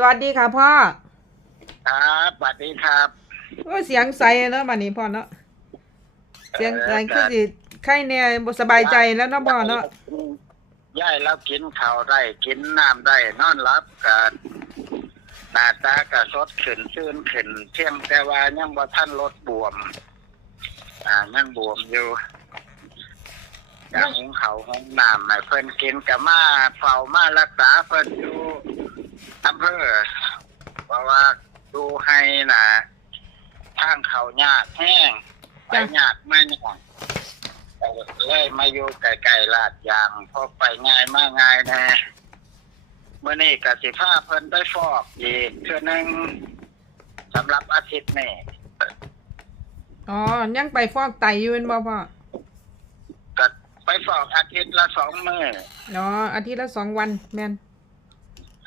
สวัสดีค่ะพ่อครับสวัสดีครับโอ้ยเสียงใสเนาะบัดนี้พ่อเนาะเสียงใสคือสิไข้แน่บ่สบายใจแล้วเนาะพ่อเนาะย่ายเรากินข้าวได้กินน้ำได้นอนรับกันหน้าตากระสดขึ้นซื่นขึ้นเที่ยงแต่ว่ายังบ่ท่านลดบวม อ่ายังบวมอยู่อยากหุงเขาวหุงน้ำให้เพิ่นกินก็มาเฝ้ามารักษาเพิ่นอยู่ อำเภอเพราะว่าดูให้น่ะทางเขายากแห้งไปยากมากยากเลยมาอยู่ไกลๆลาดยางพอไปง่ายมากง่ายแน่เมื่อนี้กสิภาเพิ่นได้ฟอกอีกเทื่อหนึงสำหรับอาทิตย์นี้อ๋อ ยังไปฟอกไตอยู่แม่นบ่พ่อก็ไปฟอกอาทิตย์ละสองมื้ออ๋ออาทิตย์ละสองวันแม่น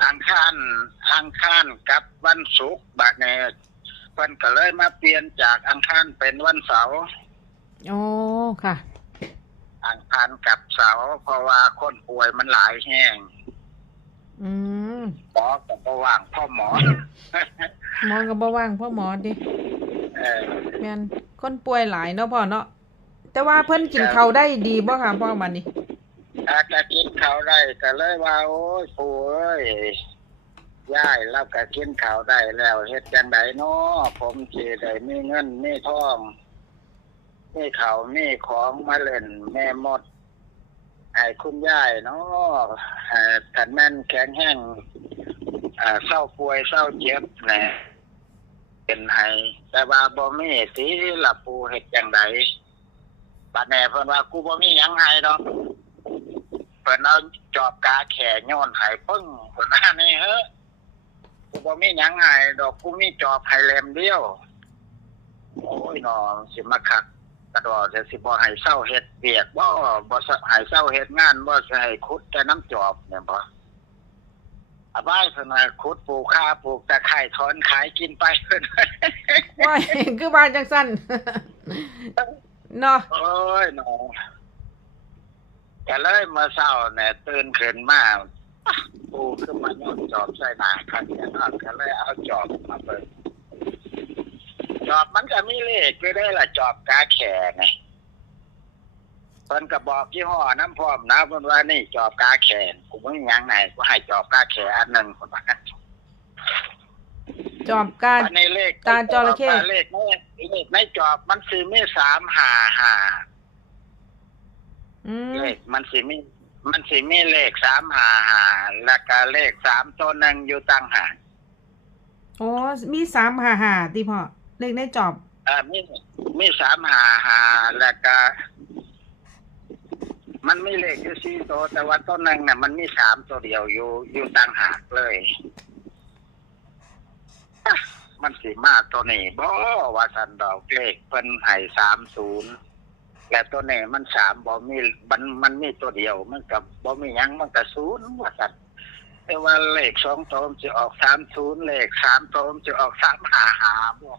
อังคารอังคารกับวันศุกร์บัดนี้เพิ่นก็เลยมาเปลี่ยนจากอังคารเป็นวันเสาร์อ๋อค่ะ อังคารกับเสาร์เพราะว่าคนป่วยมันหลายแห้งอืมหมอก็บ่ว่างพ่อหมอหมอก็บ่ว่างพ่อหมอดิเออแม่นคนป่วยหลายเนาะพ่อเนาะแต่ว่าเพิ่นกินข้าวได้ดีบ่ค่ะพ่อบัดนี้ อาจจะกินข้าวได้ก็เลยว่าโอ้ยปู่เอ้ยย่ายเราก็กินข้าวได้แล้วเฮ็ดจังไดเนาะผมสิได้มีเงินมีทองมีข้าวมีของมาเล่นแม่มดให้คุณย่ายเนาะเอ่อถ้าแม่นแข็งแห้งอ่าเศร้าป่วยเศร้าเจ็บน่เป็นให้แต่ว่าบ่มีสิละปูเฮ็ดจังไดบัดแน่เพิ่นว่ากูบ่มีหยังให้ดอก พิ่นเอาจอบกาแข่โยนให้ปึ้งเพิ่นว่านี่เฮ้อกูบ่มีหยังให้ดอกกูมีจอบให้เล่มเดียว โอ้ยน้องสิมาคักกระดอจะสิบ่ให้เศร้าเฮ็ดเบียกบ่บ่สให้เศร้าเฮ็ดงานบ่สิให้ขุดแต่น้ำจอบเนี่ยบ่อาบายเพิ่นว่าขุดปลูกข้าปลูกตะไคร้ถอนขายกินไปเพิ่น ว้ายคือบ้านจังซั่นเนาะ โอ้ยน้อง ก็เลยเมื่อเช้าเนี่ยตื่นขึ้นมาปูขึ้นมาโยนจอบใส่หน้าคันเนี่ยนอนก็เลยเอาจอบมาเปิดจอบมันก็มีเลขไปได้ละจอบกาแข่ไงเพิ่นก็บอกยี่ห้อน้ำพร้อมนะเพิ่นว่านี่จอบกาแข่กูมึงยังไหนกูให้จอบกาแข่อันหนึ่งคนว่าจอบการอันนี้เลขตาจระเข้เลขในเลขในจอบมันคือมีสามห้าห้า อืมเลขมันสิมีมันสิมีเลขสามหาหาแล้วก็เลขสามตัวหนึ่งอยู่ตั้งหากโอ้มี355ติพ่อเลขในจอบเอ่อมีมีสามหาหาแล้วก็ มันมีเลขอยู่สี่ตัวแต่ว่าตัวหนึ่งเนี่ยมันมีสามตัวเดียวอยู่อยู่ตั้งหากเลยอะมันสิมาตัวนี้บ่ว่าสันดอกเลขเพิ่นให้สามศูนย์ และตัวนี้มันสามบ่มีมันมันมีตัวเดียว มันกับบ่มีหยังมันก็ศูนย์ว่าสันแต่ว่าเลขสองตัวมันจะออกสามศูนย์เลขสามตัวมันจะออกสามหาหาบ่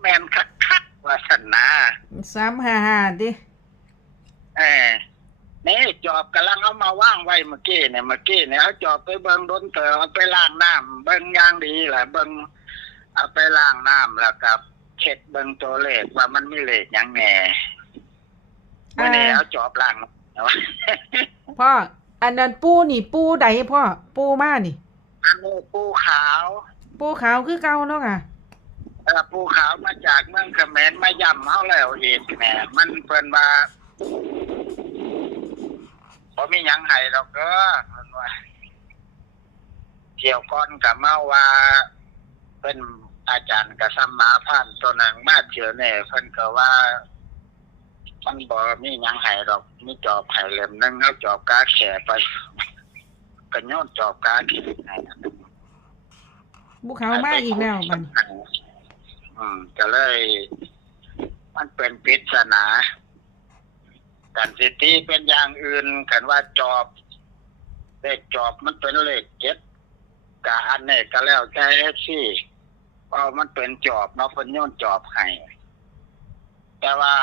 แม่นคักๆว่าสันนะ355ติเออนี่จอบกำลังเอามาว่างไว้เมื่อกี้เนี่ยเมื่อกี้เนี่ยเอาจอบไปเบิ่งดนเตอเอาไปล้างน้ำเบิ่งอย่างดีแหละเบิ่งเอาไปล้างน้ำแล้วก็เช็ดเบิ่งตัวเลขว่ามันมีเลขหยังแหน่ เมื่อนี้เอาจอบล้างเอาไว้พ่ออันนั้นปูนี่ปูใดพ่อปูมานี่อันนี้ปูขาว ปูขาวคือเก่าเนาะค่ะเออปูขาวมาจากเมืองเขมรมาย่ำเฮาแล้วอีกแหน่มันเพิ่นว่าบ่มีหยังให้ดอกเด้อเพิ่นว่าเกี่ยวก้อนกับเมาว่าเป็นอาจารย์กับสัมมาพันธ์ตัวนั้นมาเถือเนี่ยเพิ่นก็ว่า มันบ่มีหยังให้ดอกมีจอบให้เล่มหนึงเอาจอบกาแขไปก็โยนจอบกาแขให้อันหนึ่งปูขาวมาอีกแล้วบัดนี้อืมก็เลย มันเป็นปริศนากันสิตีเป็นอย่างอื่นกันว่าจอบเลขจอบมันเป็นเลขเจ็ดกะอันนี้ก็แล้วแต่ที่เพราะมันเป็นจอบเนาะเพิ่นโยนจอบให้แต่ว่า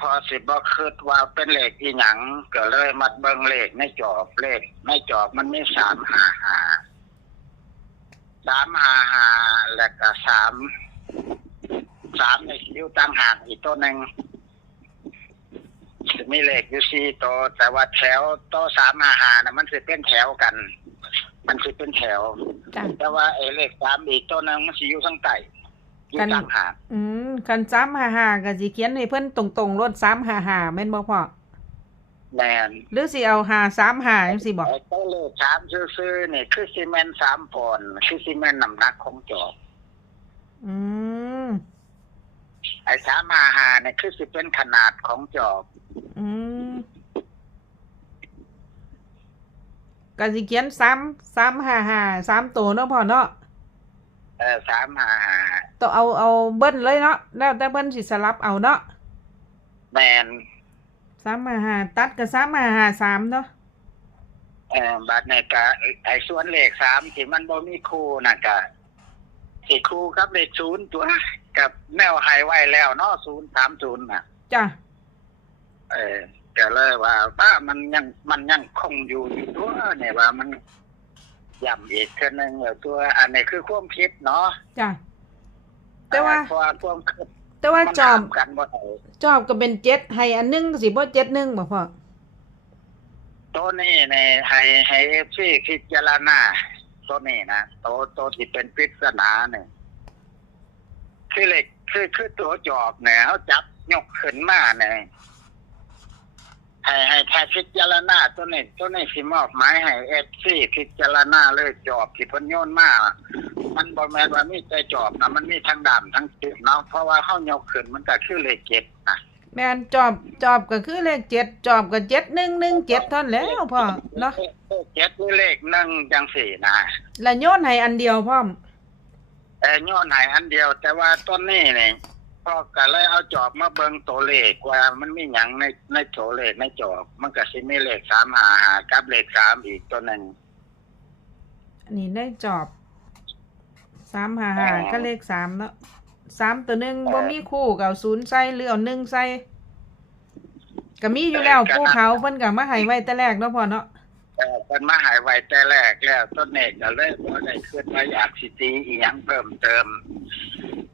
พอสิบ่คิดว่าเป็นเลขอีหยังก็เลยมาเบิ่งเลขในจอบเลขในจอบมันมีสามหาหาสามหาหาแล้วก็สามสามในอยู่ตั้งหางอีกตัวหนึ่งมีเลขอยู่สี่ตัวแต่ว่าแถวตัวสามหาหานะมันจะเป็นแถวกัน มันจะเป็นแถว จ้ะแต่ว่าไอ้เลขสามอีกตัวหนึงมันสิอยู่ข้างใต้ อยู่กันต่างหากอืมกันซ้ำหาหาก็สิเขียนให้เพิ่นตรงๆรถซ้ำหาหาแม่นบ่พ่อแมนหรือสิเอาหาซ้ำหาจังซี่บ่ไอ้ตัวเลขสามซื่อๆนี่คือซีเมนต์สามปอนด์คือซีเมนต์น้ำหนักของจอบอืมไอ้สามหาหาเนี่ยคือสิเป็นขนาดของจอบ อืมก็สิเขียนซ้ำซ้ำหาหาซ้ำตัวเนาะพ่อเนาะ เออสามหาหาต้องเอาเอาเบิ้ลเลยเนาะแล้วแต่เบิ้ลสิสลับเอาเนาะแมนซ้ำหาหาตัดกับซ้ำหาหาสามเนาะเออบัดในกะไอ้ส่วนเลขสามที่มันบ่มีคู่น่ะกะที่คู่กับเลขศูนย์ตัวกับแนวไฮไว้แล้วเนาะศูนย์สามศูนย์น่ะ จ้ะเออก็เลยว่าป้ามันยังมันยังคงอยู่อยู่ตัวเนี่ยว่ามัน ย่ำอีกเท่านึงว่าตัว อันนี้คือความคิดเนาะจ้ะแต่ว่าเพราะว่าความคิดแต่ว่ามันจอบห้มกันบ่ได้จอบก็เป็นเจ็ดให้อันหนึงก็สิบ่เจ็ดหนึ่งบ่พ่อตัวนี้ในให้ให้เอฟซีพิจารณาตัวนี้นะตัวตัวที่เป็นปริศนาเนี่ยคือเหล็กคือคือตัวจอบเนี่ยเขาจับยกขึ้นมาเนี่ย ให้ให้แทพิจารณาตัวนี้ตัวนี้สิมอบหมายให้เอฟซีพิจารณาเลยจอบที่เพิ่นโยนมามันบ่แม่นว่ามีแต่จอบนะมันมีทั้งดำทั้งจิบเนาะเพราะว่าเขายกขึ้นมันก็คือเลขเจ็ดนะแม่นจอบจอบก็คือเลขเจ็ดจอบก็เจ็ดหนึ่งหนึ่งเจ็ดเท่านั้นแหล้วพ่อเนาะเลขเจ็ดหรือเลขหนึ่งจังสี่นะแล้วโยนให้อันเดียวพร้อมเออย้อนใหายอันเดียว แต่ว่าต้นนี้เนี่ย พ่อก็เลยเอาจอบมาเบิ่งตัวเลขว่ามันมีหยังในในตัวเลขในจอบมันก็สิมีเลขสามหาหากับเลขสามอีกตัวหนึ่งอันนี้ได้จอบสามหาหาก็เลขสามเนาะสามตัวหนึ่งบ่มีคู่ก็เอาศูนย์ใส่หรือเอาหนึ่งใส่ก็มีอยู่แล้วผู้เขาเพิ่นก็มาให้ไว้แต่แรกเนาะพ่อเนาะแต่เป็นมาหายไวแต่แรกแล้วต้นเอกก็เลยบ่ได้ขึ้นมาอยากสิตีอีหยังเพิ่มเติม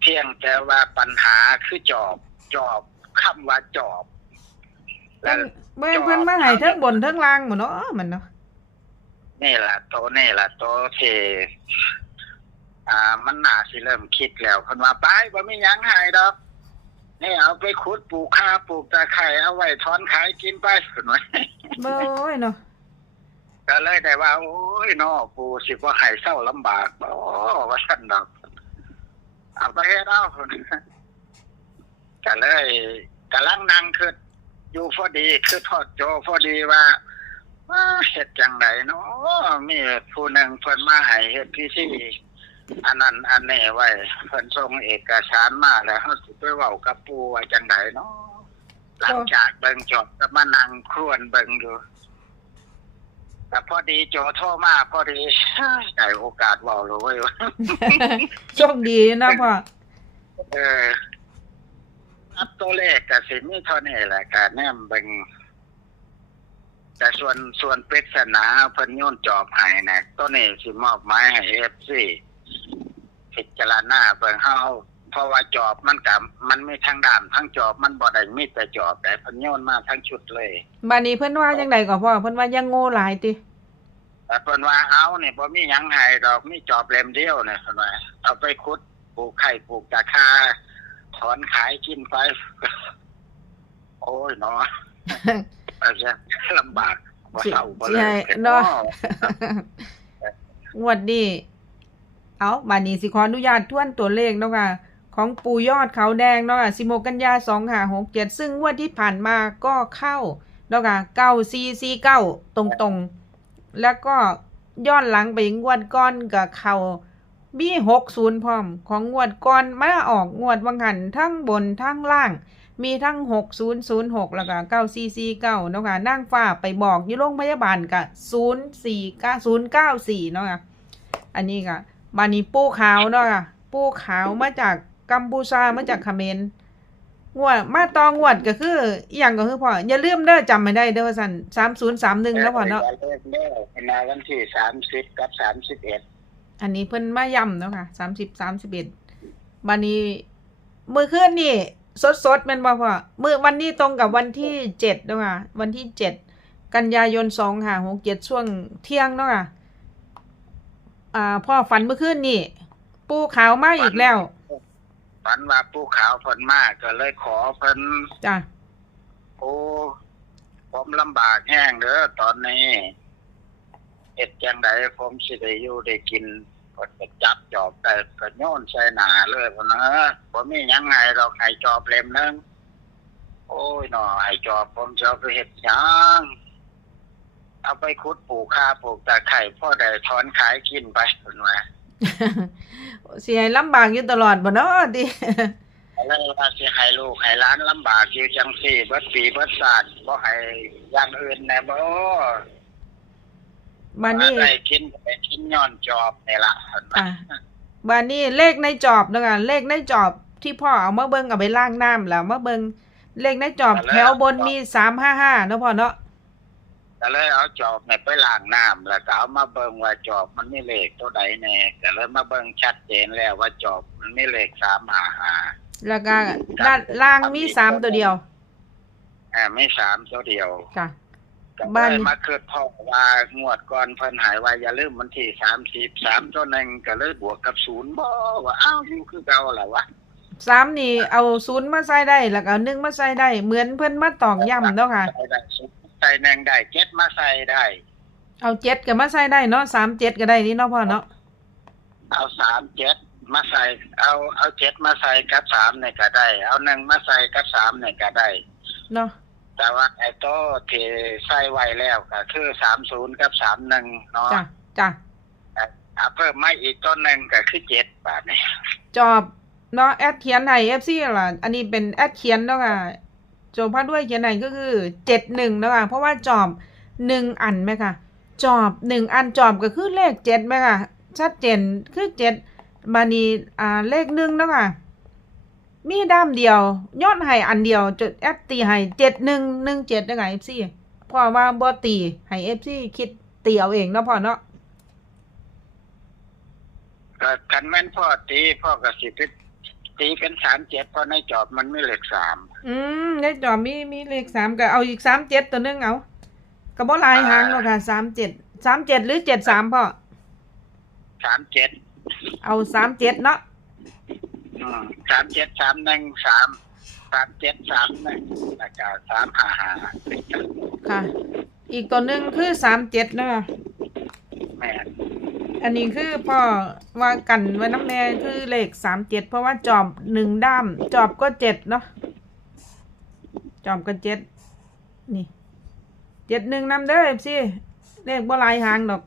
เพียงแต่ว่าปัญหาคือจอบจอบคำว่าจอบเพิ่นเบิ่งเพิ่นมาให้เทั้งบนเทั้งล่างหมดเนาะมันเนาะนี่ล่ะโตวนี่ล่ะโตวที่อ่ามันน่าสิเริ่มคิดแล้วเพิ่นว่าไปบ่มีหยังหายดอกนี่เอาไปขุดปลูกข้าปลูกตะไคร้เอาไว้ถอนขายกินไปเพิ่นว่าเบ้ยเนาะก็เลยได้ว่า โอ้ยน้อปู่สิบ่ให้เศร้าลำบากบ่ว่าซั่นดอก เอาไปเฮ็ดเอาเพิ่นก็เลยกำลังนั่งคิดอยู่พอดีคือทอดโจพอดีว่าว่าเฮ็ดจังไดเนาะมีผู้หนึ่งเพิ่นมาให้เฮ็ดพิธีอันนั้นอันนี้ไว้เพิ่นส่งเอกสารมาแล้วเฮาสิไปเว้ากับปู่ว่าจังไดเนาะหลังจากเบิ่งจบก็มานั่งครวนเบิ่งอยู่ แต่พอดีโจโทรมาพอดีได้โอกาสเว้าเลยเว้ยโชคดีเนาะพ่อเอออัพตัวเลขก็สิมีเท่านี้แหละก็แนมเบิ่งแต่ส่วนส่วนปริศนาเพิ่นโยนจอบให้นะตัวนี้สิมอบหมายให้ FC พิจารณาเบิ่งเฮา เพราะว่าจอบมันกับมันมีทั้งด้านทั้งจอบมันบ่ได้มีแต่จอบแต่เพิ่นโยนมาทั้งชุดเลยบัดนี้เพิ่นว่าจังไดก็พ่อเพิ่นว่ายังโง่หลายติแต่เพิ่นว่าเอานี่บ่มีหยังให้ดอกมีจอบเล่มเดียวนี่เพิ่นว่าเอาไปขุดปลูกไข่ปลูกตะคาถอนขายกินไปโอ้ยเนาะอาจจะลำบากบ่เศร้าบ่เลยสิให้เนาะงวดนี้เอาบัดนี้สิขออนุญาตทวนตัวเลขเนาะค่ะ ของปู่ยอดเขาแดงเนาะค่ะ16กันยา2567ซึ่งงวดที่ผ่านมาก็เข้าเนาะค่ะ9449ตรงๆ แล้วก็ย้อนหลังไปงวดก้อนกับเขามี60พร้อม ของงวดก่อนมาออกงวดวังหันทั้งบนทั้งล่าง มีทั้ง6006แล้วก็9449เก้าเนาะค่ะนั่งฟ้าไปบอกยู่โรงพยาบาลกับ049 094เก้าศูนย์เก้าสี่เนาะค่ะอันนี้ค่ะบานีปูขาวเนาะค่ะปูขาวมาจาก กัมพูชามาจากเขมรงวดมาตองวดก็คืออหย่างก็คือพ่ออย่าลืมเด้อจำไม่ได้เด้อว่าสั่น3031แล้วพ่อเนาะเลิกเด้อในวันที่30กับ31อันนี้เพิ่นมาย่ำเนาะค่ะสามสิบสามสิบเอ็ดวันนี้มือคืนนี่ สดสดๆแม่นบ่พ่อมือวันนี้ตรงกับวันที่เจ็ดเนาะค่ะวันที่เจ็ดกันยายนสองค่ะหกเจ็ดช่วงเที่ยงเนาะค่ะอ่าพ่อฝันเมื่อคืนนี่ ปูขาวมาอีกแล้ว ฝันว่าผู้ขาวเพิ่นมากก็เลยขอเพิ่นจ้ะโอ้ผมลำบากแห้งเด้อตอนนี้เอ็ดจังไดผมสิได้อยู่ได้กินเพิ่นก็จับจอบได้ก็โยนใส่หน้าเลยพุ่นนะบ่มีหยังไงดอกให้จอบเล่มหนึงโอ้ยหนอให้จอบผมจะเอาไปเฮ็ดหยังเอาไปขุดปลูกคาปลูกตะไคร้พ่อได้ถอนขายกินไปเพิ่นว่า เสียลำบากอยู่ตลอดบ่เนาะดิแล้วว่าสิให้ลูกให้หลานลำบากอยู่จังซี่เบิดปีเบิดศาสตร์บ่ให้อย่างอื่นแน่บ่บานนี้ได้กินก็ได้กินย้อนจอบนี่ล่ะเพิ่นว่าอะบานนี้เลขในจอบเนาะคะเลขในจอบที่พ่อเอามาเบิ่งเอาไปล้างน้ำแล้วมาเบิ่งเลขในจอบแถวบนมีสามห้าห้าเนาะพ่อเนาะ ก็เลยเอาจอบนี่ไปล้างน้ำแล้วก็เอามาเบิ่งว่าจอบมันมีเลขตัวใดแน่ก็เลยมาเบิ่งชัดเจนแล้วว่าจอบมันมีเลข355แล้วก็ด้านล่างมีสามตัวเดียวอ่ามีสามตัวเดียวค่ะก็บ้านเลยมาคิดพ่อว่างวดก่อนเพิ่นหายว่าอย่าลืมวันที่30 3ตัวหนึงก็เลยบวกกับศูนย์บ่ว่าอ้าวอยู่คือเก่าล่ะวะสามนี่เอาศูนย์มาใส่ได้แล้วก็เอาหนึ่งมาใส่ได้ เหมือนเพิ่นมาตอกย้ำเนาะค่ะ ใส่ได้ศูนย์ใส่หนึ่งได้เจ็ดมาใส่ได้ เอาเจ็ดก็มาใส่ได้เนาะสามเจ็ดก็ได้นี่เนาะพ่อเนาะเอาสามเจ็ดมาใส่ เอาเอาเจ็ดมาใส่กับสามเนี่ยก็ได้ เอาหนึ่งมาใส่กับสามเนี่ยก็ได้เนาะแต่ว่าไอ้โต้ที่ใส่ไว้แล้วก็คือสามศูนย์กับสามหนึ่งเนาะจ้ะจ้ะเอาเพิ่มมาอีกต้นหนึ่งก็คือเจ็ดบาทเนี่ยจอบเนาะแอดเขียนให้ FC ล่ะ อันนี้เป็นแอดเขียนเนาะค่ะโจมพาด้วยเขียนให้ก็คือเจ็ดหนึ่งนะคะเพราะว่าจอบหนึ่งอันไหมคะจอบหนึ่งอันจอบก็คือเลขเจ็ดไหมคะชัดเจนคือเจ็ดมานีอ่าเลขหนึ่งนะคะมีด้ามเดียว ยอดให้อันเดียวจดแอดตีให้เจ็ดหนึ่งหนึ่งเจ็ดนะคะ FC เพราะว่าบ่ตีให้ FC คิดตีเอาเองเนาะพ่อเนาะกันแม่นพ่อตีพ่อก็สิไป ตีเป็นสามเจ็ดเพราะในจอบมันไม่เหล็กสามอืมในจอมีมีเลขสามก็เอาอีกสามเจ็ดตัวหนึงเอากระบอกลายหางเนาะค่ะสามเจ็ดสามเจ็ดหรือเจ็ดสามพ่อสามเจ็ดเอาสามเจ็ดเนาะสามเจ็ดสามหนึ่งสามสามเจ็ดสามหนึ่งแล้วก็สามห้าห้าค่ะ อีกตัวหนึ่งคือสามเจ็ดเนาะแม่น อันนี้คือพ่อว่ากันไว้น้ำแน่คือเลขสามเจ็ดเพราะว่าจอบหนึ่งด้าม จอบก็เจ็ดเนาะจอบก็เจ็ดนี่เจ็ดหนึ่งนำเด้อสิเลขบ่ลายหางดอก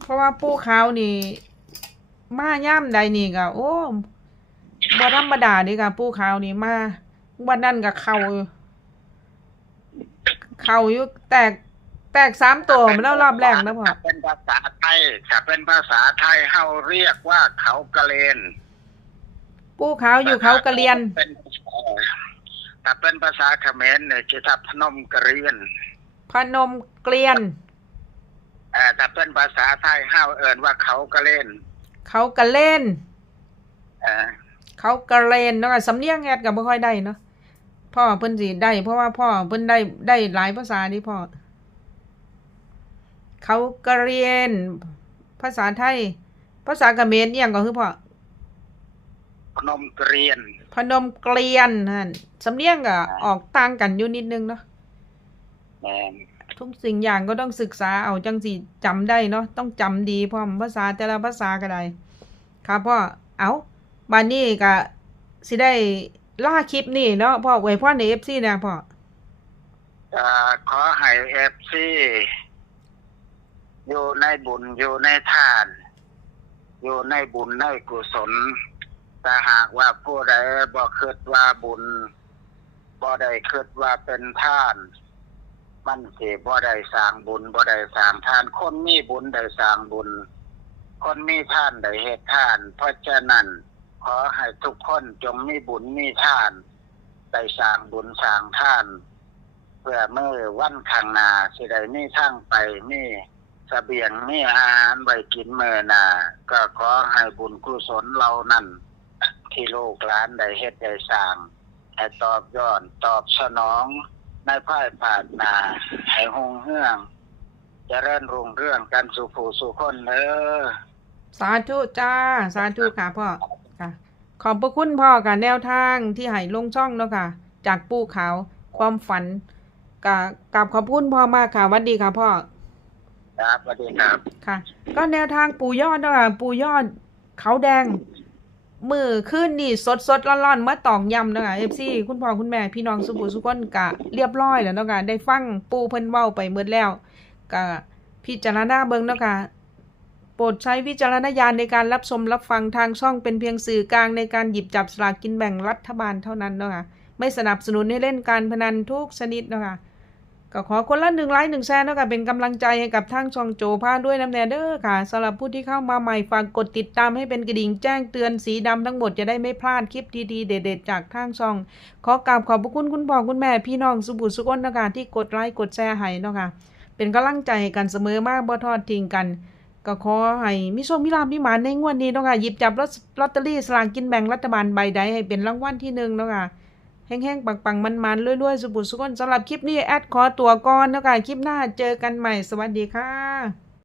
เพราะว่าปูขาวนี่ มาย่ามใดนี่ก็โอ้บ่ธรรมดานี่ค่ะปูขาวนี่มาวันนั้นก็เขายุเข้าอยู่แตก แตกสามตัวมันแล้วรอบแรกนะพ่อถ้าเป็นภาษาไทยถ้าเป็นภาษาไทยเฮาเรียกว่าเขากระเลนปูขาวอยู่เขากระเรียนเป็นถ้าเป็นภาษาเขมรเนี่ยคือถ้าพนมกระเรียน พนมเกลียนเอ่อถ้าเป็นภาษาไทยเฮาเอิ้นว่าเขากระเลนเขากระเล่นเอ่อเขากระเลนเนาะสำเนียงแอดก็บ่ค่อยได้เนาะพ่อเพิ่นสิได้ เพราะว่าพ่อเพิ่นได้ได้หลายภาษานี่พ่อ เขากระเรียน ภาษาไทย ภาษาเขมรอีหยังก็คือพ่อพนมกระเรียน พนมเกลียนนั่นสำเนียงก็ออกต่างกันอยู่นิดนึงเนาะแม่นทุกสิ่งอย่างก็ต้องศึกษาเอาจังสิจำได้เนาะต้องจำดีพร้อมภาษาแต่ละภาษาก็ได้ครับพ่อเอาบานนี้ก็สิได้ล่าคลิปนี่เนาะพ่อไว้พ่อในเอฟซีนะพ่อเอ่อขอให้เอฟซี อยู่ในบุญอยู่ในทาน อยู่ในบุญในกุศลแต่หากว่าผู้ใดบ่คิดว่าบุญบ่ได้คิดว่าเป็นทาน มันสิบ่ได้สร้างบุญบ่ได้สร้างทาน คนมีบุญได้สร้างบุญ คนมีทานได้เฮ็ดทาน เพราะฉะนั้นขอให้ทุกคนจงมีบุญมีทานได้สร้างบุญสร้างทาน เพื่อเมื่อวันข้างหน้าสิได้มีทางไปมี เสบียงมีอาหารไว้กินเมื้อน้าก็ขอให้บุญกุศลเรานั่น ที่ลูกหลานได้เฮ็ดได้สร้างให้ตอบย้อนตอบสนองในภายภาคหน้าให้หงเฮืองเริญรุ่งเรื่องกันสู่ผู้สู่คนเด้อสาธุจ้า สาธุค่ะพ่อค่ะ ขอบพระคุณพ่อค่ะแนวทางที่ให้ลงช่องเนาะค่ะ จากปูขาวความฝันกับกับขอบคุณพ่อมากค่ะวัดดีค่ะพ่อ ครับสวัสดีครับ ค่ะ ก็แนวทางปูยอดนะค่ะปูยอดเขาแดง มือขึ้นนี่สดสดๆร้อนๆเมื่อตองยำนะคะเอฟซีคุณพ่อคุณแม่พี่น้องสุบุสุคนกะเรียบร้อยแล้วนะคะได้ฟังปูเพิ่นเว้าไปหมดแล้วกะพิจารณาเบิงนะคะโปรดใช้วิจารณญาณในการรับชมรับฟังทางช่องเป็นเพียงสื่อกลางในการหยิบจับสลากกินแบ่งรัฐบาลเท่านั้นนะคะไม่สนับสนุนให้เล่นการพนันทุกชนิดนะคะ ก็ขอคนละหนึ่งไลค์หนึ่งแชร์แล้วกันเป็นกำลังใจให้กับทางช่องโจพาด้วยน้ำแนเด้อค่ะสำหรับผู้ที่เข้ามาใหม่ฝากกดติดตามให้เป็นกระดิ่งแจ้งเตือนสีดำทั้งหมดจะได้ไม่พลาดคลิปดีๆเด็ดๆจากทางช่อง ขอกราบขอบพระคุณคุณพ่อคุณแม่พี่น้องสุบุสุกนนะคะที่กดไลค์กดแชร์ให้เนาะค่ะเป็นกำลังใจให้กันเสมอมากบ่ทอดทิ้งกัน ก็ขอให้มิโชคมิลามิหมานในงวดนี้เนาะค่ะหยิบจับลอตลอตเตอรี่สลากกินแบ่งรัฐบาลใบใดให้เป็นรางวัลที่หนึ่งเนาะค่ะ แห้งๆ ปังๆ มันๆรวยๆ สุบุสุกนสำหรับคลิปนี้แอดขอตัวก่อนนะคะคลิปหน้าเจอกันใหม่สวัสดีค่ะ